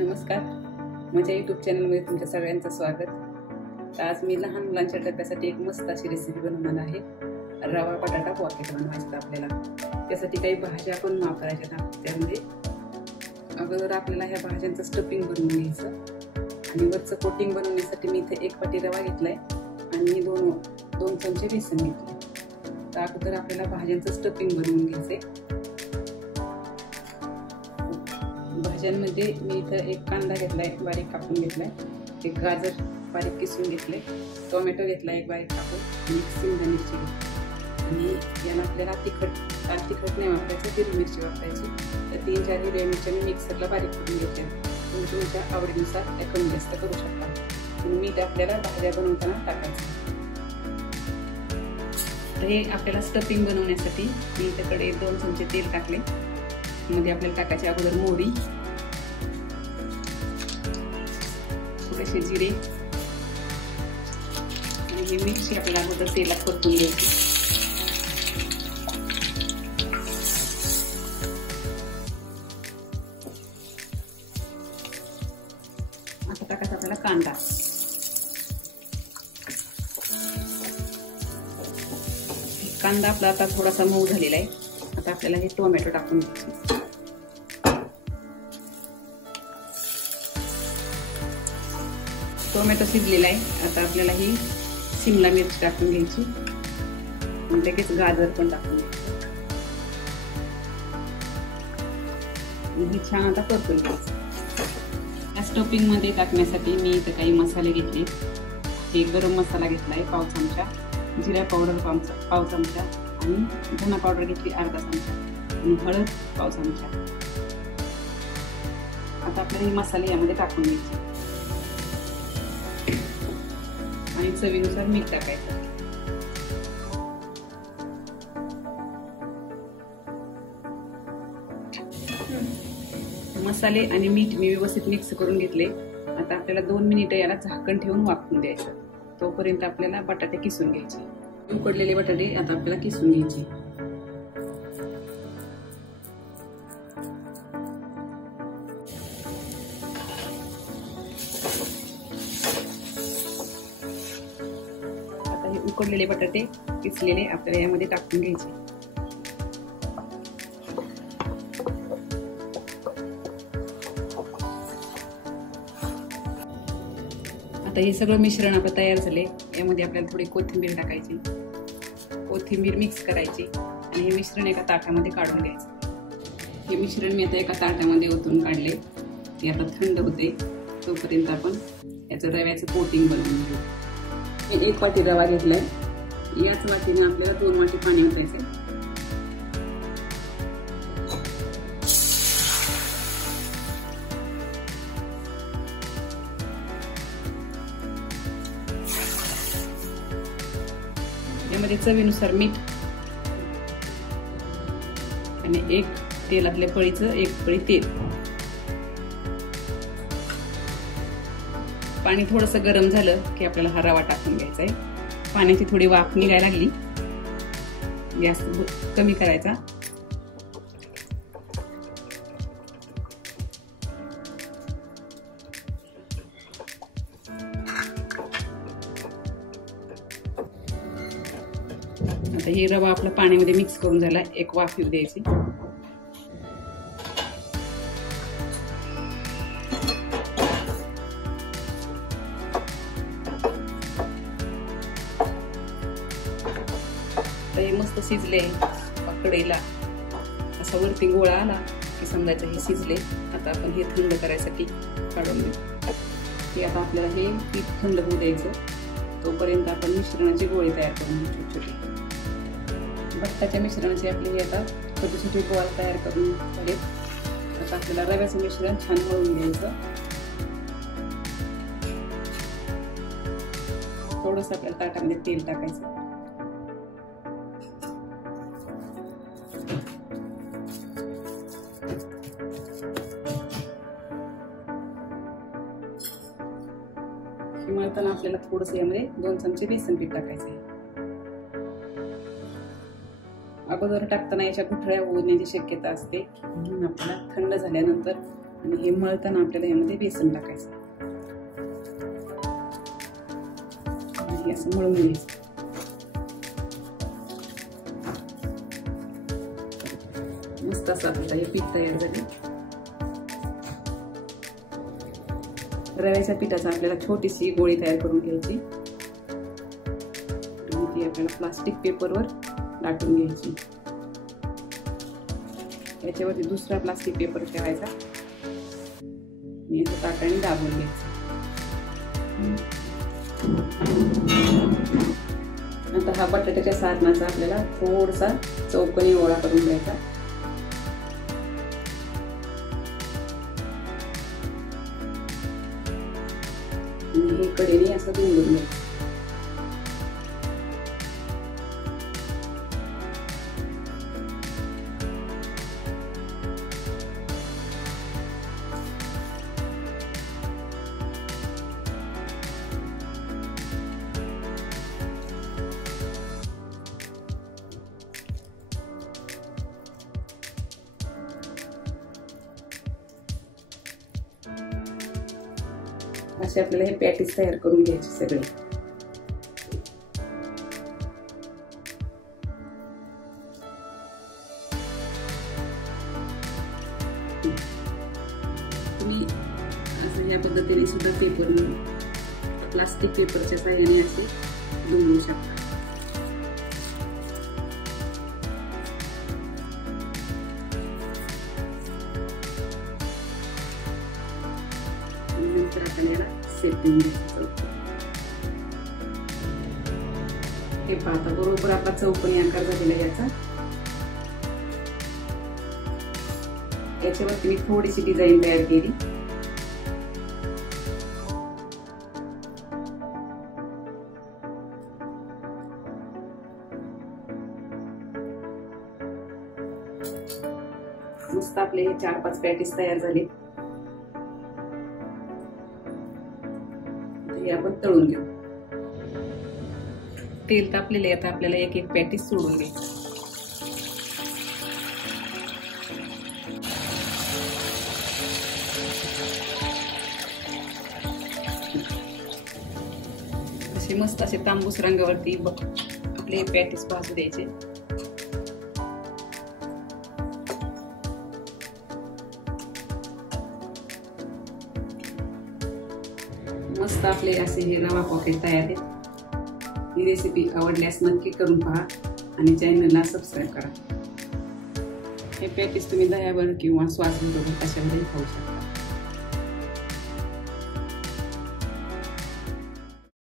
नमस्कार, माझ्या यूट्यूब चॅनलमध्ये तुमच्या सगळ्यांचं स्वागत. तर आज मी लहान मुलांच्या डब्यासाठी एक मस्त अशी रेसिपी बनवणार आहे. रवा बटाटा पॉकेट बनवायचं आपल्याला. त्यासाठी काही भाज्या पण वापरायच्या त्यामध्ये. अगोदर आपल्याला ह्या भाज्यांचं स्टफिंग बनवून घ्यायचं आणि वरचं कोटिंग बनवण्यासाठी मी इथे 1 वाटी रवा घेतलाय आणि दोन चमचे बेसन घेतले. तर अगोदर आपल्याला भाज्यांचं स्टफिंग बनवून घ्यायचंय. भाज्यांमध्ये मी इथं 1 कांदा घेतलाय, बारीक कापून घेतलाय, 1 गाजर बारीक किसून घेतले, टोमॅटो घेतला 1 बारीक कापून, आणि शिमला मिरची आणि याला आपल्याला लाल तिखट नाही वापरायचं, हिरवी मिरची वापरायची. त्या 3-4 हिरव्या मिरच्या मी मिक्सरला बारीक करून घेतल्या. तुम्ही तुमच्या आवडीनुसार कमी जास्त करू शकता. आणि मीठ आपल्याला भाज्या बनवताना टाकायचं. तर हे आपल्याला स्टफिंग बनवण्यासाठी मी इकडे 2 चमचे तेल टाकले. मध्ये आपल्याला टाकायचे अगोदर मोहरी, थोडेसे जिरे आणि ही मिरची आपल्याला अगोदर तेलात परतून घ्यायची. आता टाकायचा आपल्याला कांदा. कांदा आपला आता थोडासा मऊ झालेला आहे. आता आपल्याला हे टोमॅटो टाकून घ्यायचे. टोमॅटो शिजलेला आहे. आता आपल्याला ही शिमला मिरची टाकून घ्यायची आणि लगेच गाजर पण टाकून घ्यायचं. हे छान आता परतून घ्यायचं. या स्टफिंग मध्ये टाकण्यासाठी मी इथे काही मसाले घेतले. एक गरम मसाला घेतलाय 1/2 चमचा, जिरा पावडर 1/2 चमचा आणि धना पावडर घेतली 1/2 चमचा आणि हळद 1/2 चमचा. आता आपल्याला हे मसाले यामध्ये टाकून घ्यायचे आणि चवीनुसार मीठ टाकायचं. मसाले आणि मीठ मी व्यवस्थित मिक्स करून घेतले. आता आपल्याला 2 मिनिटं याला झाकण ठेवून वाफवून द्यायचं. तोपर्यंत आपल्याला बटाटे किसून घ्यायचे. उकडलेले बटाटे आता आपल्याला किसून घ्यायचे. आता हे उकडलेले बटाटे किसलेले आपल्याला यामध्ये टाकून घ्यायचे. आता हे सगळं मिश्रण आपलं तयार झाले. यामध्ये आपल्याला थोडी कोथिंबीर टाकायची, कोथिंबीर मिक्स करायची आणि हे मिश्रण एका ताटामध्ये काढून घ्यायचं. हे मिश्रण मी आता एका ताटामध्ये ओतून काढले. हे आता थंड होते. तोपर्यंत आपण याचं रव्याचं कोटिंग बनवून घेऊ. मी 1 वाटी रवा घेतलाय. याच वाटीने आपल्याला 2 वाटी पाणी ओतायचं. यामध्ये चवीनुसार मीठ आणि 1 तेलातल्या पळीचं 1 पळी तेल. पाणी थोडंसं गरम झालं की आपल्याला हा रवा टाकून घ्यायचा आहे. पाण्याची थोडी वाफ निघायला लागली. गॅस कमी करायचा. आता हे रवा आपला पाण्यामध्ये मिक्स करून झाला. 1 वाफ येऊ द्यायची. हे मस्त शिजले. कढईला असा वरती गोळा आला की समजायचं हे शिजले. आता आपण हे थंड करायसाठी काढून घेऊ. हे आता आपल्याला हे पीठ थंड होऊ द्यायचं. तोपर्यंत आपण मिश्रणाचे गोळे तयार करून घेऊ. छोटे बटाट्याच्या मिश्रणाचे आपले हे आता छोटे गोळा तयार करून झाले. आता आपल्याला रव्याचं मिश्रण छान मळून घ्यायचं. थोडंसं आपल्याला ताटामध्ये तेल टाकायचं. मळताना आपल्याला थोडंसं यामध्ये 2 चमचे बेसन पीठ टाकायचं आहे. अगोदर टाकताना याच्या गुठळ्या होण्याची शक्यता असते, म्हणून आपल्याला थंड झाल्यानंतर आणि हे मळताना आपल्याला यामध्ये बेसन टाकायचं आणि हे असं मळून घ्यायचं. मस्त असं आपल्याला हे पीठ तयार झाले. रव्याच्या पिठाचा आपल्याला छोटीशी गोळी तयार करून घ्यायची आणि ती आपल्याला प्लास्टिक पेपरवर लाटून घ्यायची. याच्यावरती दुसरा प्लास्टिक पेपर ठेवायचा आणि याचं ताटाने दाबून घ्यायचं. आता हा बटाट्याच्या सारणाचा आपल्याला थोडासा चौकोनी गोळा करून घ्यायचा. आणि हे कडेने असं गुंडून घ्यायचं. असे आपल्याला हे पॅटीस तयार करून घ्यायचे सगळे. तुम्ही असं या पद्धतीने सुद्धा पेपर प्लास्टिक पेपरच्या साहाय्याने असे बनवू शकता. नंतर आपल्याला सेटिंग द्यायचं. हे पाहता बरोबर आपला चौकोनी आकार झालेला याचा. याच्यावरती मी थोडीशी डिझाईन तयार केली. मस्त आपले हे 4-5 पॅटीस तयार झाले. हे आपण तळून घेऊ. तेल तापलेले आता आपल्याला एक एक पॅटीस सोडून घ्यायचं. असे मस्त असे तांबूस रंगावरती आपले पॅटीस भाजू द्यायचे. मस्त आपले असे हे रवा पॉकेट तयार आहेत. ही रेसिपी आवडल्यास नक्की करून पहा आणि चॅनलला सबस्क्राईब करा. हे पॅटीस तुम्ही दह्यावर किंवा सॉस बरोबर कशावरही खाऊ शकता.